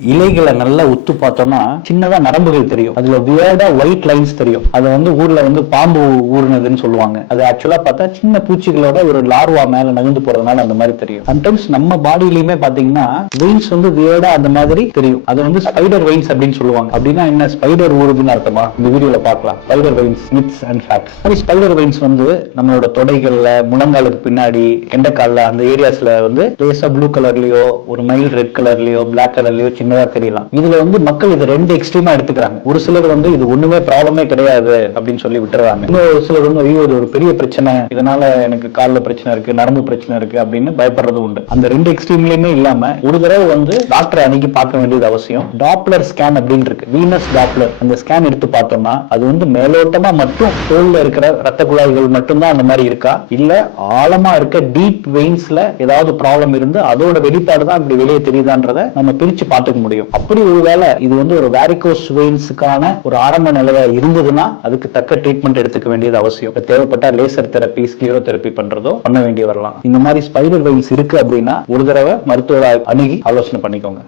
இலைகளை நல்லா உத்து பார்த்தோம்னா சின்னதா நரம்புகள் தெரியும். அதுல வியர்டா ஒயிட் லைன்ஸ் தெரியும். அது ஊர்ல பாம்பு ஊர்னதுன்னு சொல்லுவாங்க. அது ஆக்சுவலா பார்த்தா சின்ன பூச்சிகளோட ஒரு லார்வா மேல நகர்ந்து போறதுனால அந்த மாதிரி தெரியும். சம்டைம்ஸ் நம்ம பாடியிலயுமே பாத்தீங்கன்னா வெயின்ஸ் வியர்டா அந்த மாதிரி தெரியும். அது ஸ்பைடர் வெயின்ஸ் அப்படின்னு சொல்லுவாங்க. அப்படின்னா என்ன, ஸ்பைடர் ஊருதுன்னு அர்த்தமா? இந்த வீடியோல பார்க்கலாம். Spider veins myths and facts. Spider veins நம்மளோட தொடைகள்ல, முழங்காலுக்கு பின்னாடி, கெண்டைக்கால்ல அந்த ஏரியாஸ்ல லேசா ப்ளூ கலர்லயோ ஒரு மைல் ரெட் கலர்லயோ பிளாக் கலர்லயோ சின்னதா தெரியலாம். இதுல மக்கள் இது ரெண்டு எக்ஸ்ட்ரீமா எடுத்துக்கிறாங்க. ஒரு சிலர் இது ஒண்ணுமே ப்ராப்ளமே கிடையாது அப்படின்னு சொல்லி விட்டுறாங்க. இன்னொரு சிலர் ஐயோ இது ஒரு பெரிய பிரச்சனை, இதனால எனக்கு கால்ல பிரச்சனை இருக்கு, நரம்பு பிரச்சனை இருக்கு அப்படின்னு பயப்படுறது உண்டு. அந்த ரெண்டு எக்ஸ்ட்ரீம்லயுமே இல்லாம ஒரு தடவை டாக்டரை அன்னைக்கு பார்க்க வேண்டியது அவசியம். டாப்லர் ஸ்கேன் அப்படின்னு இருக்கு, வீனஸ் டாப்லர். அந்த ஸ்கேன் எடுத்து பார்த்தோம்னா அது மேலோட்டமா மட்டும் தோல்ல இருக்கிற ரத்த குழாய்கள் மட்டும்தான் அந்த மாதிரி இருக்கா, இல்ல ஆழமா இருக்க டீப் வெயின்ஸ்ல ஏதாவது ப்ராப்ளம் இருந்து அதோட வெளிப்பாடு தான் இப்படி வெளியே தெரியுதான்றத நம்ம பிரிச்சு பார்த்துக்க முடியும். அப்படி ஒருவேளை இது ஒரு வேரிகோஸ் வெயின்ஸுக்கான ஒரு ஆரம்ப நிலையா இருந்ததுன்னா அதுக்கு தக்க ட்ரீட்மெண்ட் எடுத்துக்க வேண்டியது அவசியம். தேவைப்பட்டா லேசர் தெரப்பி, ஸ்க்ளீரோ தெரப்பி பண்றதோ பண்ண வேண்டி வரலாம். இந்த மாதிரி ஸ்பைடர் வெயின்ஸ் இருக்கு அப்படின்னா ஒரு தடவை மருத்துவரை அணுகி ஆலோசனை பண்ணிக்கோங்க.